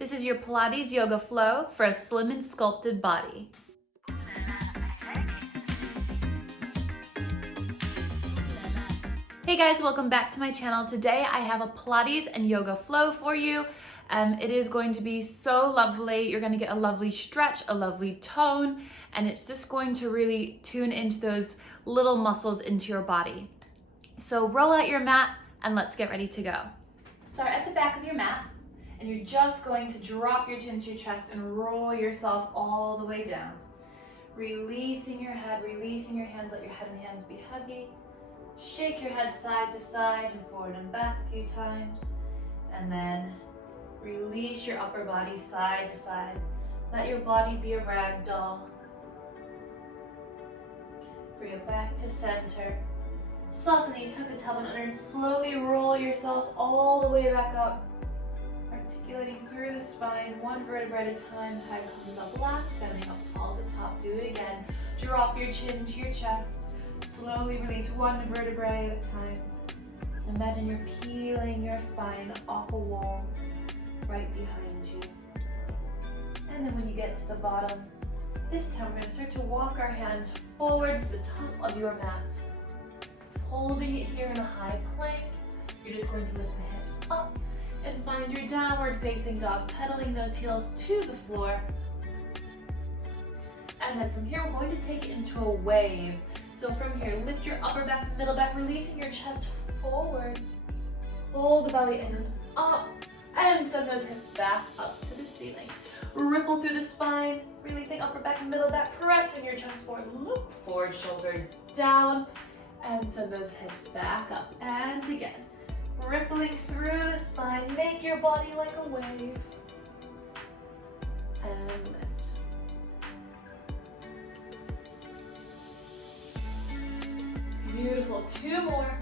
This is your Pilates Yoga Flow for a slim and sculpted body. Hey guys, welcome back to my channel. Today I have a Pilates and Yoga Flow for you. It is going to be so lovely. You're going to get a lovely stretch, a lovely tone, and it's just going to really tune into those little muscles into your body. So roll out your mat and let's get ready to go. Start at the back of your mat, and you're just going to drop your chin to your chest and roll yourself all the way down. Releasing your head, releasing your hands, let your head and hands be heavy. Shake your head side to side and forward and back a few times, and then release your upper body side to side. Let your body be a rag doll. Bring it back to center. Soften these, tuck the tailbone under and slowly roll yourself all the way back up. Articulating through the spine, one vertebra at a time. Head comes up last, standing up tall at the top. Do it again. Drop your chin to your chest. Slowly release one vertebrae at a time. Imagine you're peeling your spine off a wall right behind you. And then when you get to the bottom, this time we're going to start to walk our hands forward to the top of your mat. Holding it here in a high plank, you're just going to lift the hips up and find your downward facing dog, pedaling those heels to the floor. And then from here, we're going to take it into a wave. So from here, lift your upper back, middle back, releasing your chest forward. Hold the belly in and up, and send those hips back up to the ceiling. Ripple through the spine, releasing upper back, middle back, pressing your chest forward. Look forward, shoulders down, and send those hips back up. And again, rippling through the spine, make your body like a wave. And lift. Beautiful, two more.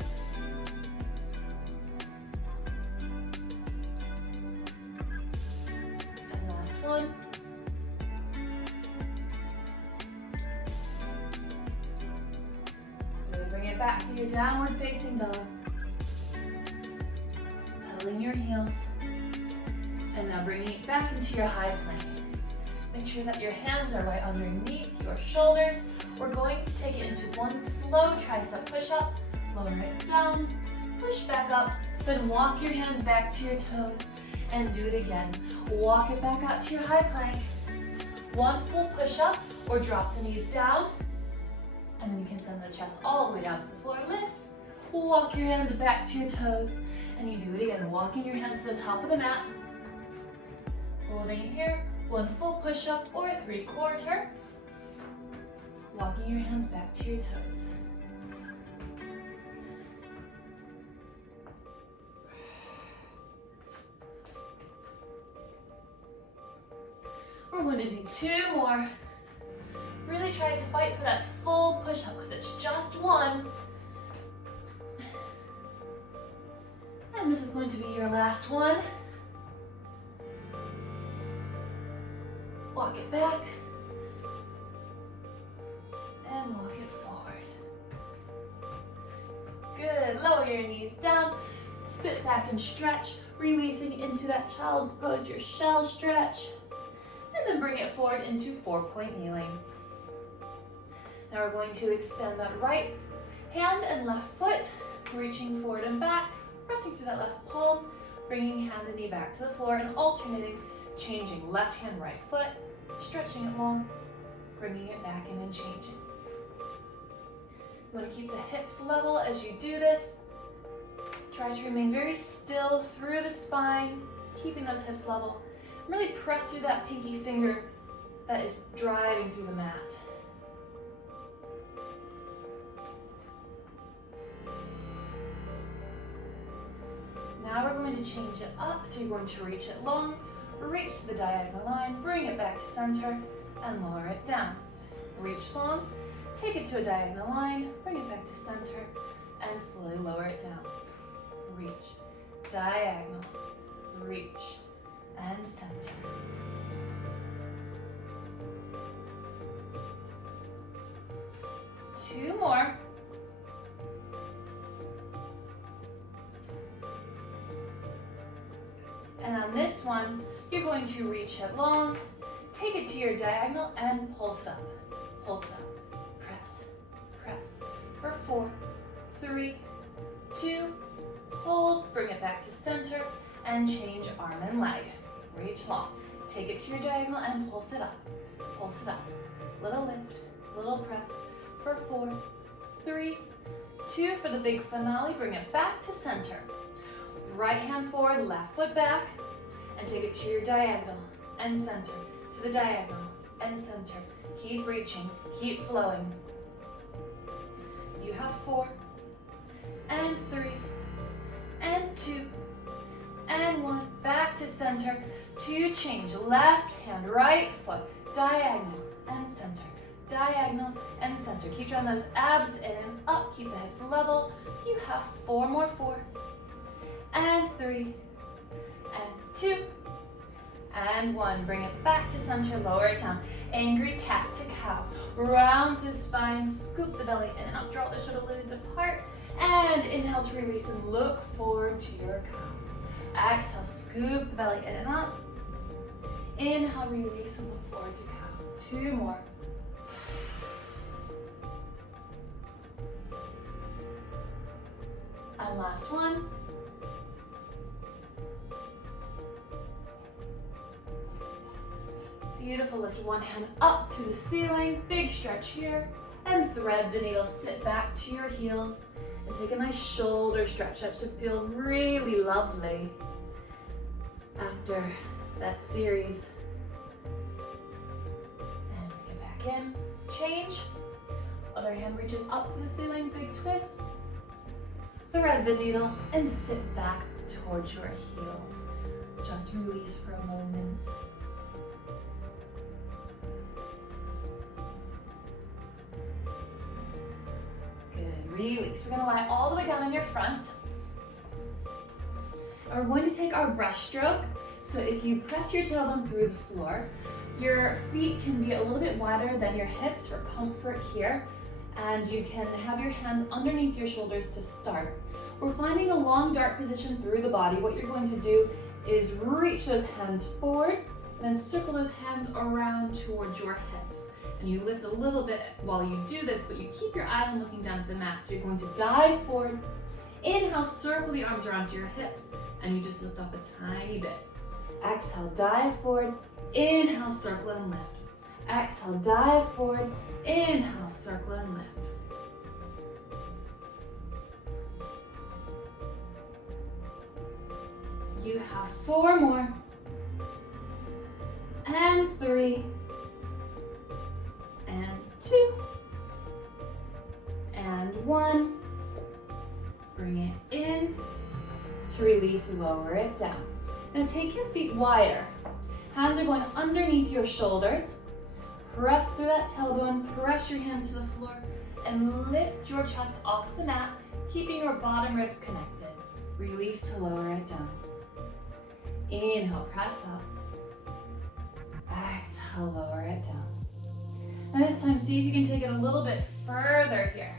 And last one. Good, bring it back to your downward facing dog. Pedaling your heels. And now bringing it back into your high plank. Make sure that your hands are right underneath your shoulders. We're going to take it into one slow tricep push-up, lower it down, push back up, then walk your hands back to your toes and do it again. Walk it back out to your high plank. One full push-up or drop the knees down, and then you can send the chest all the way down to the floor. Lift, walk your hands back to your toes, and you do it again. Walking your hands to the top of the mat, holding it here, one full push-up or a three-quarter. Walking your hands back to your toes. We're going to do two more. Really try to fight for that full push-up because it's just one. And this is going to be your last one. Walk it back. And walk it forward. Good, lower your knees down, sit back and stretch, releasing into that child's pose, your shell stretch, and then bring it forward into 4-point kneeling. Now we're going to extend that right hand and left foot, reaching forward and back, pressing through that left palm, bringing hand and knee back to the floor and alternating, changing left hand, right foot, stretching it long, bringing it back in and changing. You want to keep the hips level as you do this. Try to remain very still through the spine, keeping those hips level. Really press through that pinky finger that is driving through the mat. Now we're going to change it up, so you're going to reach it long, reach to the diagonal line, bring it back to center, and lower it down. Reach long. Take it to a diagonal line, bring it back to center, and slowly lower it down. Reach, diagonal, reach, and center. Two more. And on this one, You're going to reach hip long, take it to your diagonal and pulse it up. Pulse it up. Press, press. For 4, 3, 2, hold, bring it back to center, and change arm and leg. Reach long. Take it to your diagonal and pulse it up. Pulse it up. Little lift, little press. For 4, 3, 2, for the big finale, bring it back to center. Right hand forward, left foot back, and take it to your diagonal and center, to the diagonal and center. Keep reaching, keep flowing. You have 4, and 3, and 2, and 1. Back to center to change. Left hand, right foot, diagonal and center. Diagonal and center. Keep drawing those abs in and up. Keep the hips level. You have 4 more. 4, and 3, and 2, and 1. Bring it back to center. Lower it down. Angry cat to cow. Round the spine. Scoop the belly in and up. Draw the shoulder blades apart. And inhale to release and look forward to your cow. Exhale. Scoop the belly in and up. Inhale. Release and look forward to cow. 2 more. And last one. Beautiful. Lift one hand up to the ceiling. Big stretch here. And thread the needle. Sit back to your heels. And take a nice shoulder stretch. That should feel really lovely after that series. And bring it back in. Change. Other hand reaches up to the ceiling. Big twist. Thread the needle and sit back towards your heels. Just release for a moment. Good, release. We're gonna lie all the way down on your front. And we're going to take our breaststroke. So if you press your tailbone through the floor, your feet can be a little bit wider than your hips for comfort here. And you can have your hands underneath your shoulders to start. We're finding a long, dark position through the body. What you're going to do is reach those hands forward, and then circle those hands around towards your hips. And you lift a little bit while you do this, but you keep your island looking down at the mat. So you're going to dive forward. Inhale, circle the arms around to your hips, and you just lift up a tiny bit. Exhale, dive forward. Inhale, circle and lift. Exhale, dive forward. Inhale, circle and lift. You have 4 more. And 3. And 2. And 1. Bring it in. To release, lower it down. Now take your feet wider. Hands are going underneath your shoulders. Press through that tailbone, press your hands to the floor, and lift your chest off the mat, keeping your bottom ribs connected. Release to lower it down. Inhale, press up. Exhale, lower it down. And this time, see if you can take it a little bit further here.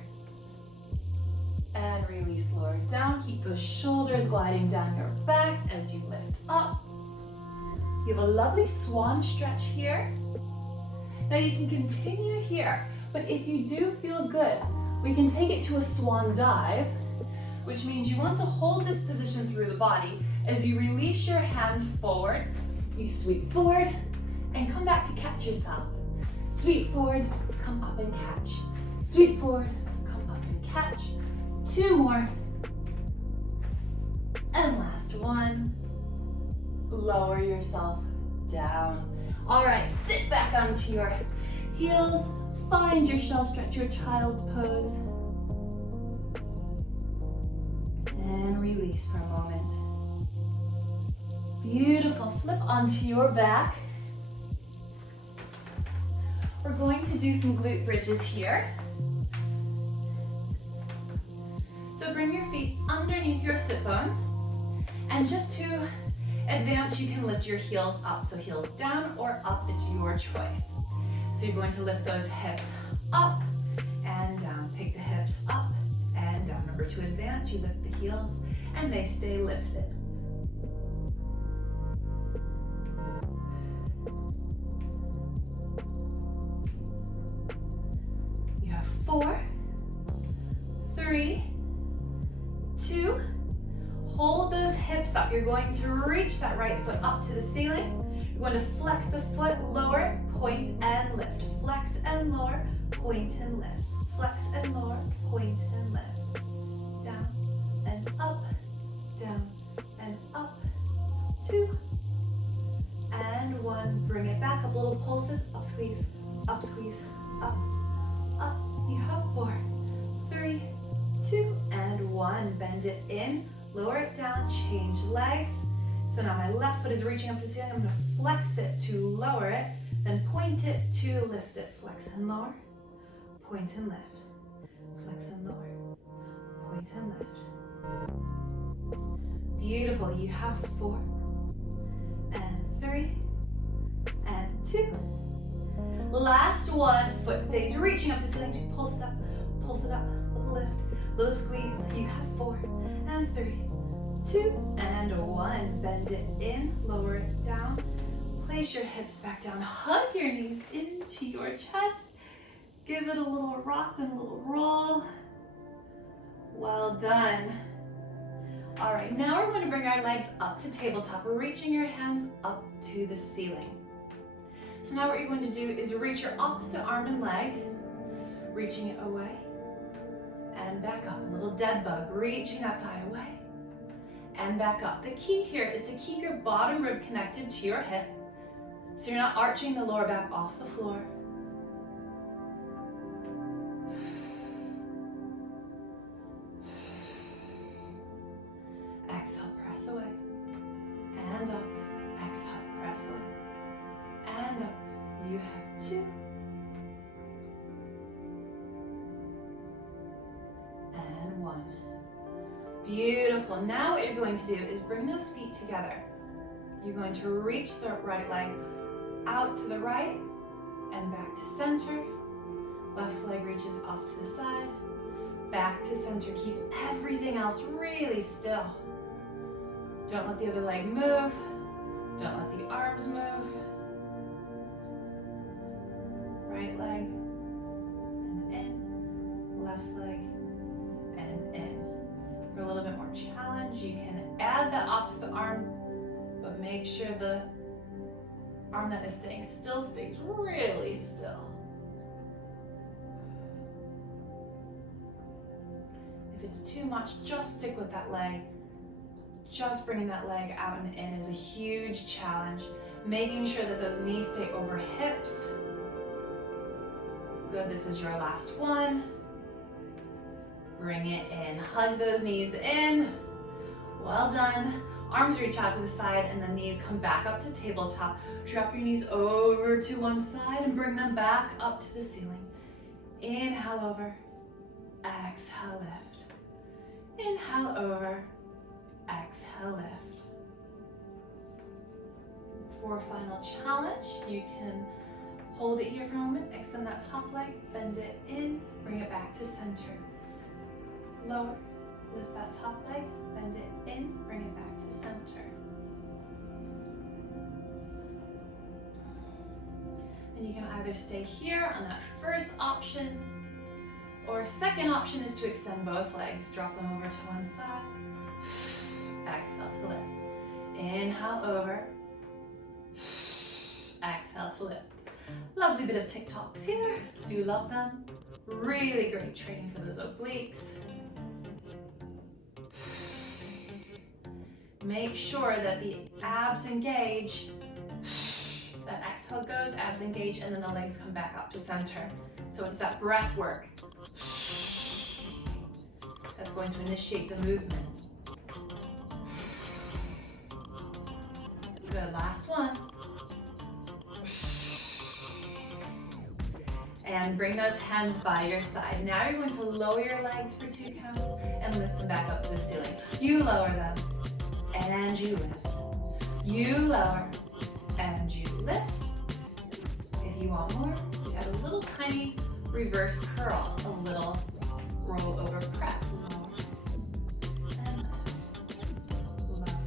And release, lower it down. Keep those shoulders gliding down your back as you lift up. You have a lovely swan stretch here. Now you can continue here, but if you do feel good, we can take it to a swan dive, which means you want to hold this position through the body. As you release your hands forward, you sweep forward and come back to catch yourself. Sweep forward, come up and catch. Sweep forward, come up and catch. 2 more. And last one. Lower yourself down. All right, sit back onto your heels. Find your shell stretch, your child's pose. And release for a moment. Beautiful. Flip onto your back. We're going to do some glute bridges here. So bring your feet underneath your sit bones. And just to advance, you can lift your heels up. So heels down or up, it's your choice. So you're going to lift those hips up and down. Pick the hips up and down. Remember, to advance, you lift the heels and they stay lifted. 3, 2. Hold those hips up. You're going to reach that right foot up to the ceiling. You're going to flex the foot, lower it, point and lift. Flex and lower, point and lift. Flex and lower, point and lift. Down and up, down and up. 2 and 1. Bring it back up. Little pulses. Up, squeeze, up, up, up. You have 4, 3, 2, and 1. Bend it in, lower it down, change legs. So now my left foot is reaching up to the ceiling. I'm going to flex it to lower it, then point it to lift it. Flex and lower, point and lift. Flex and lower, point and lift. Beautiful. You have 4 and 3 and 2. Last one. Foot stays reaching up to the ceiling. To pulse it up, lift, little squeeze. You have 4 and 3, 2 and 1. Bend it in, lower it down. Place your hips back down. Hug your knees into your chest. Give it a little rock and a little roll. Well done. All right, now we're going to bring our legs up to tabletop, reaching your hands up to the ceiling. So now what you're going to do is reach your opposite arm and leg, reaching it away and back up. A little dead bug, reaching that thigh away and back up. The key here is to keep your bottom rib connected to your hip so you're not arching the lower back off the floor. Exhale, press away and up. Exhale, press away and up. You have 2 and 1. Beautiful. Now what you're going to do is bring those feet together. You're going to reach the right leg out to the right and back to center. Left leg reaches off to the side, back to center. Keep everything else really still. Don't let the other leg move. Don't let the arms move. Right leg and in, left leg and in. For a little bit more challenge, you can add that opposite arm, but make sure the arm that is staying still stays really still. If it's too much, just stick with that leg. Just bringing that leg out and in is a huge challenge. Making sure that those knees stay over hips. Good, this is your last one. Bring it in, hug those knees in. Well done. Arms reach out to the side and the knees come back up to tabletop. Drop your knees over to one side and bring them back up to the ceiling. Inhale over, exhale lift. Inhale over, exhale lift. For a final challenge, you can hold it here for a moment, extend that top leg, bend it in, bring it back to center. Lower, lift that top leg, bend it in, bring it back to center. And you can either stay here on that first option, or second option is to extend both legs, drop them over to one side, exhale to lift. Inhale over, exhale to lift. Lovely bit of TikToks here, do love them. Really great training for those obliques. Make sure that the abs engage. That exhale goes, abs engage, and then the legs come back up to center. So it's that breath work that's going to initiate the movement. Good, last one. And bring those hands by your side. Now you're going to lower your legs for 2 counts and lift them back up to the ceiling. You lower them and you lift. You lower and you lift. If you want more, you add a little tiny reverse curl, a little roll over prep. Lower and lift. Lower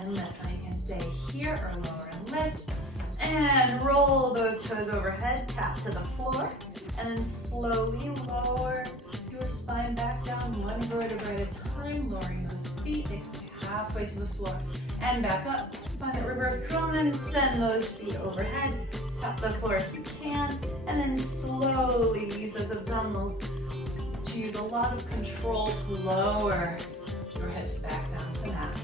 and lift. Now you can stay here or lower and lift. And roll those toes overhead, tap to the floor, and then slowly lower your spine. spine back down, one vertebra at a time, lowering those feet, they come halfway to the floor. And back up, find that reverse curl, and then send those feet overhead. Tap the floor if you can, and then slowly use those abdominals to use a lot of control to lower your hips back down to the mat.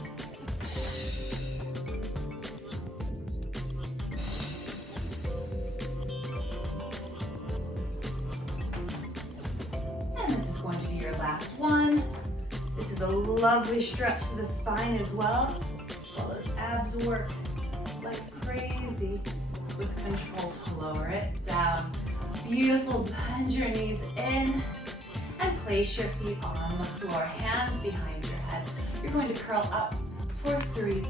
And this is going to be your last one. This is a lovely stretch to the spine as well, while those abs work like crazy with control to lower it down. Beautiful, bend your knees in and place your feet on the floor, hands behind your head. You're going to curl up for 3,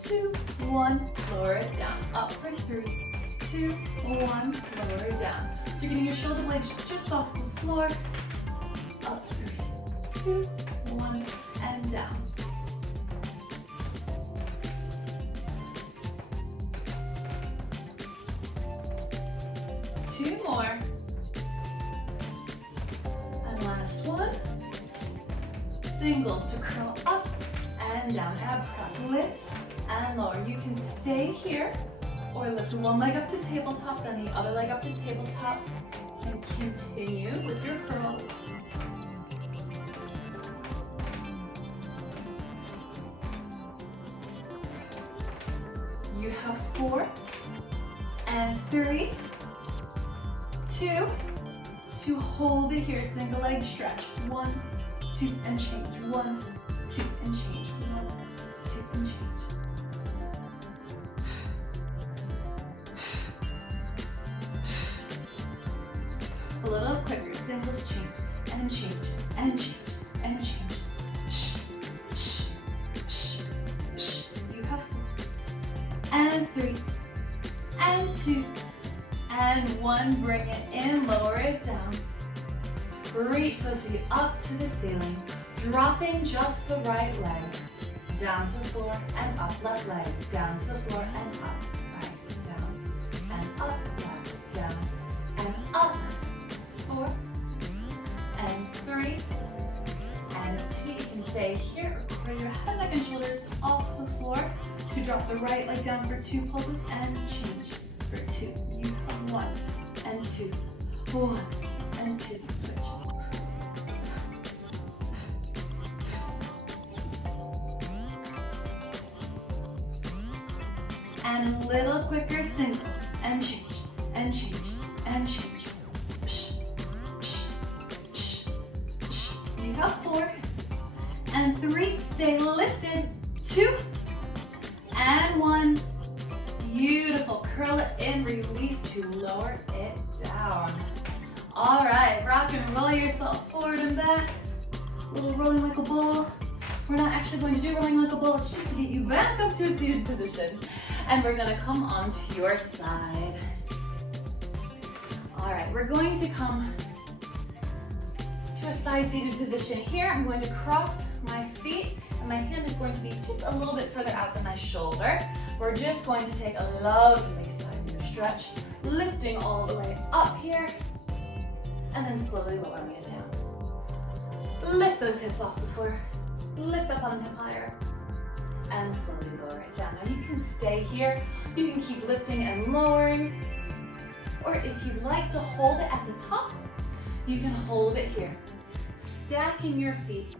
2, 1, lower it down. Up for 3, 2, 1, lower it down. So you're getting your shoulder blades just off the floor. Up 3, 2, 1, and down. Two more. And last one. Singles to curl up and down. Ab prep. Lift and lower. You can stay here or lift one leg up to tabletop, then the other leg up to tabletop, and continue with your curls. You have 4 and 3, 2, to hold it here, single leg stretch. 1, 2, and change. 1, 2, and change. 1, 2, and change. A little quicker, singles, change, and change, and change, and change. Shh, shh, shh, shh. You have 4, and 3, and 2, and 1, bring it in, lower it down. Reach those feet up to the ceiling, dropping just the right leg. Down to the floor and up, left leg. Down to the floor and up, right, down, and up, left, down, and up. 4, and 3, and 2. You can stay here, or bring your head, neck, and shoulders off the floor to drop the right leg down for 2 pulses and change. For 2, you have 1 and 2, 1 and 2, switch. And a little quicker, singles, and change, and change, and change. Shh, shh, shh, shh. You have 4 and 3, stay lifted, 2, and 1. Beautiful, curl it in, release to lower it down. All right, rock and roll yourself forward and back. A little rolling like a bull. We're not actually going to do rolling like a bull, it's just to get you back up to a seated position. And we're gonna come onto your side. All right, we're going to come to a side seated position here. I'm going to cross my feet, and my hand is going to be just a little bit further out than my shoulder. We're just going to take a lovely side bend stretch, lifting all the way up here, and then slowly lowering it down. Lift those hips off the floor, lift up on hip higher, and slowly lower it down. Now you can stay here, you can keep lifting and lowering, or if you'd like to hold it at the top, you can hold it here, stacking your feet,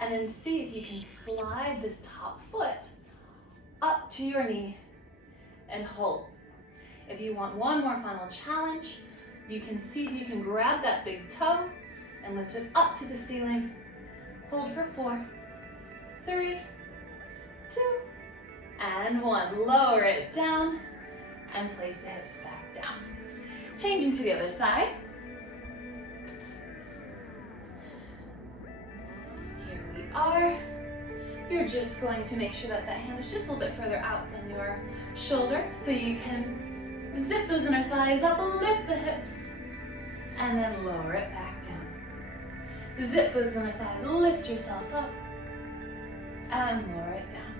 and then see if you can slide this top foot up to your knee and hold. If you want one more final challenge, you can see if you can grab that big toe and lift it up to the ceiling. Hold for 4, 3, 2, and 1. Lower it down and place the hips back down. Changing to the other side. Here we are. You're just going to make sure that that hand is just a little bit further out than your shoulder, so you can zip those inner thighs up, lift the hips, and then lower it back down. Zip those inner thighs, lift yourself up, and lower it down.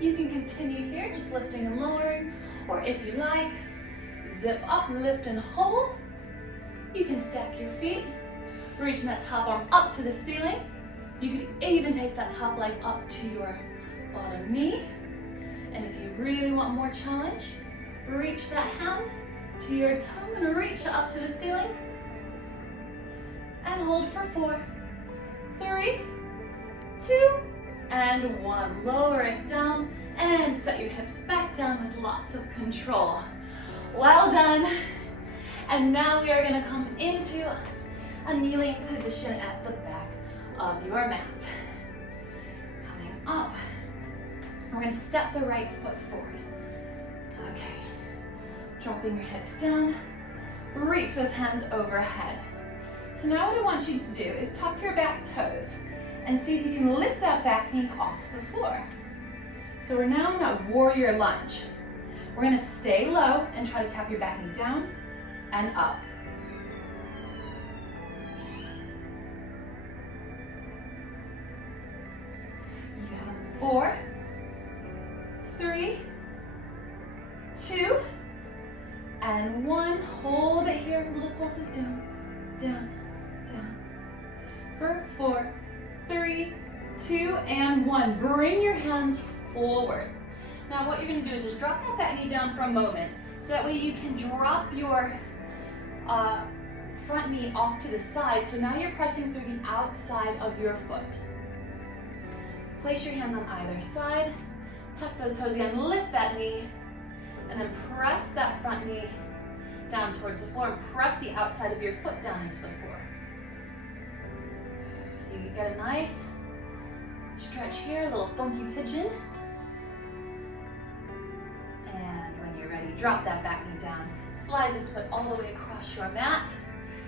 You can continue here, just lifting and lowering, or if you like, zip up, lift and hold. You can stack your feet, reaching that top arm up to the ceiling. You could even take that top leg up to your bottom knee. And if you really want more challenge, reach that hand to your toe and reach it up to the ceiling. And hold for 4, 3, 2, and 1. Lower it down and set your hips back down with lots of control. Well done. And now we are going to come into a kneeling position at the back of your mat. Coming up. We're going to step the right foot forward. Okay. Dropping your hips down. Reach those hands overhead. So now what I want you to do is tuck your back toes and see if you can lift that back knee off the floor. So we're now in that warrior lunge. We're going to stay low and try to tap your back knee down and up. You have 4, 3, 2, and 1. Hold it here. Little pulses down, down, down. For 4, 3, 2, and 1. Bring your hands forward. Now what you're going to do is just drop that back knee down for a moment, so that way you can drop your front knee off to the side. So now you're pressing through the outside of your foot. Place your hands on either side. Tuck those toes again. Lift that knee. And then press that front knee down towards the floor. And press the outside of your foot down into the floor. So you get a nice stretch here, a little funky pigeon. And when you're ready, drop that back knee down. Slide this foot all the way across your mat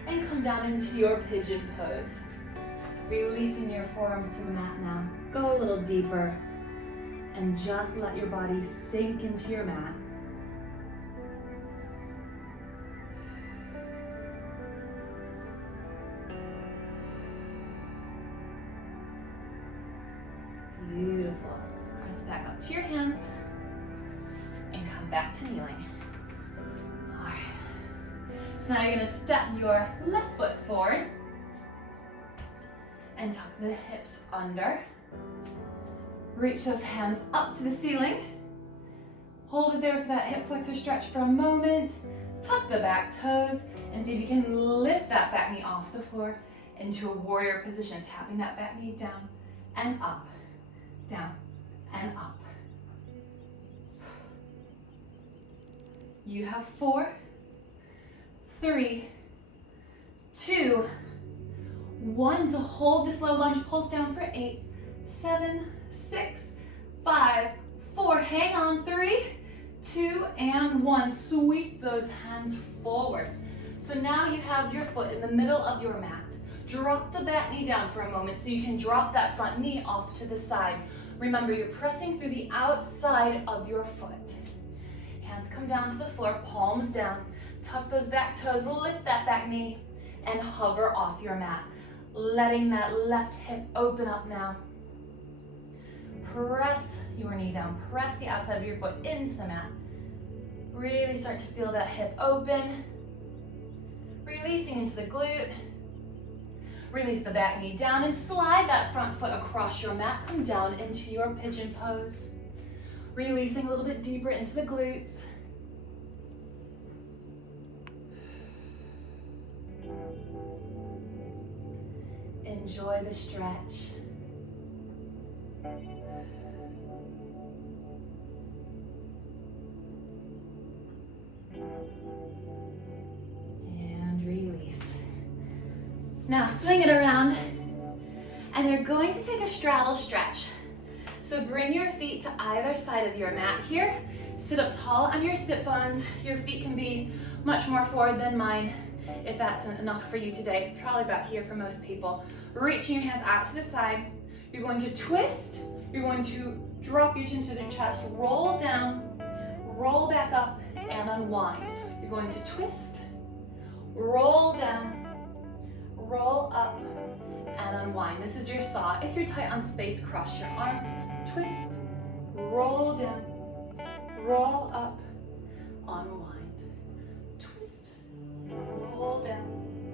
and come down into your pigeon pose. Releasing your forearms to the mat now. Go a little deeper and just let your body sink into your mat. Beautiful. Press back up to your hands and come back to kneeling. All right. So now you're going to step your left foot forward and tuck the hips under. Reach those hands up to the ceiling. Hold it there for that hip flexor stretch for a moment. Tuck the back toes and see if you can lift that back knee off the floor into a warrior position, tapping that back knee down and up, down and up. You have 4, 3, 2, 1 to hold this low lunge. Pulse down for 8, 7, 6, 5, 4. Hang on. 3, 2, and 1. Sweep those hands forward. So now you have your foot in the middle of your mat. Drop the back knee down for a moment so you can drop that front knee off to the side. Remember, you're pressing through the outside of your foot. Hands come down to the floor, palms down. Tuck those back toes, lift that back knee, and hover off your mat. Letting that left hip open up now. Press your knee down. Press the outside of your foot into the mat. Really start to feel that hip open. Releasing into the glute. Release the back knee down and slide that front foot across your mat. Come down into your pigeon pose. Releasing a little bit deeper into the glutes. Enjoy the stretch. And release. Now swing it around, and you're going to take a straddle stretch. So bring your feet to either side of your mat here. Sit up tall on your sit bones. Your feet can be much more forward than mine if that's enough for you today. Probably about here for most people. Reaching your hands out to the side. You're going to twist. You're going to drop your chin to the chest, roll down, roll back up, and unwind. You're going to twist, roll down, roll up, and unwind. This is your saw. If you're tight on space, cross your arms, twist, roll down, roll up, unwind, twist, roll down,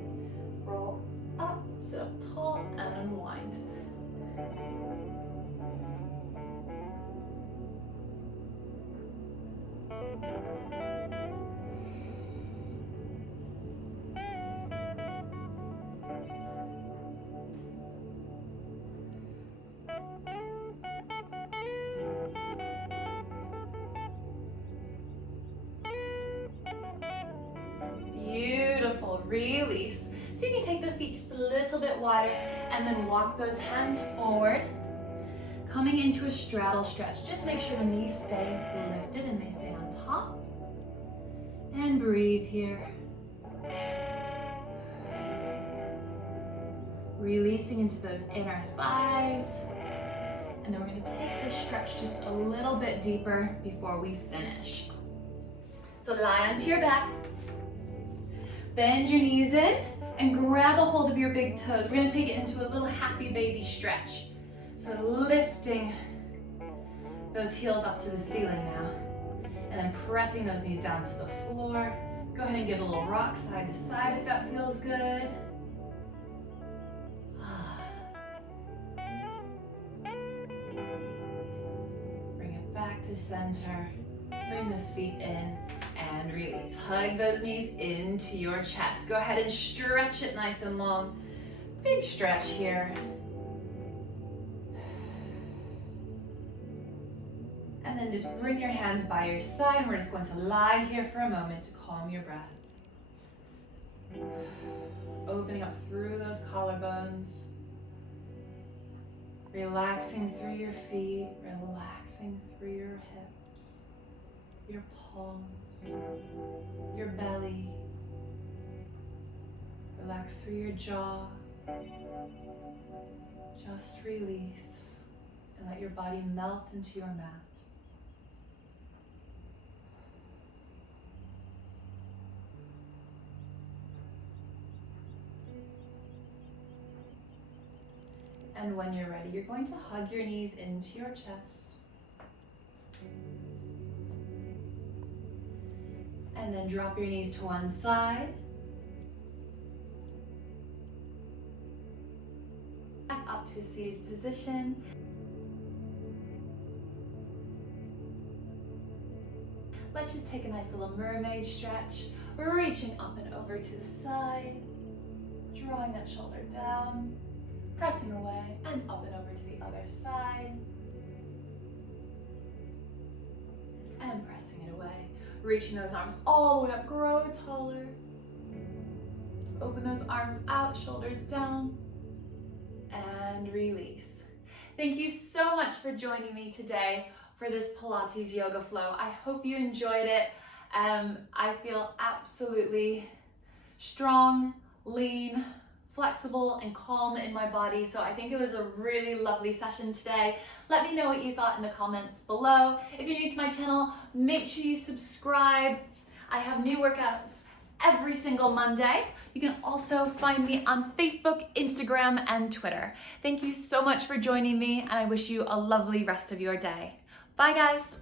Beautiful, release. So you can take the feet just a little bit wider and then walk those hands forward, coming into a straddle stretch. Just make sure the knees stay lifted and they stay on top. And breathe here. Releasing into those inner thighs. And then we're going to take this stretch just a little bit deeper before we finish. So lie onto your back. Bend your knees in and grab a hold of your big toes. We're going to take it into a little happy baby stretch. So lifting those heels up to the ceiling now. And then pressing those knees down to the floor. Go ahead and give a little rock side to side if that feels good. Bring it back to center. Bring those feet in and release. Hug those knees into your chest. Go ahead and stretch it nice and long. Big stretch here. And then just bring your hands by your side. And we're just going to lie here for a moment to calm your breath. Opening up through those collarbones. Relaxing through your feet. Relaxing through your hips. Your palms. Your belly. Relax through your jaw. Just release and let your body melt into your mat. And when you're ready, you're going to hug your knees into your chest. And then drop your knees to one side. Back up to a seated position. Let's just take a nice little mermaid stretch. We're reaching up and over to the side. Drawing that shoulder down. Pressing away and up and over to the other side. And pressing it away. Reaching those arms all the way up, grow taller. Open those arms out, shoulders down. And release. Thank you so much for joining me today for this Pilates Yoga Flow. I hope you enjoyed it. I feel absolutely strong, lean, flexible and calm in my body. So I think it was a really lovely session today. Let me know what you thought in the comments below. If you're new to my channel, make sure you subscribe. I have new workouts every single Monday. You can also find me on Facebook, Instagram, and Twitter. Thank you so much for joining me, and I wish you a lovely rest of your day. Bye, guys.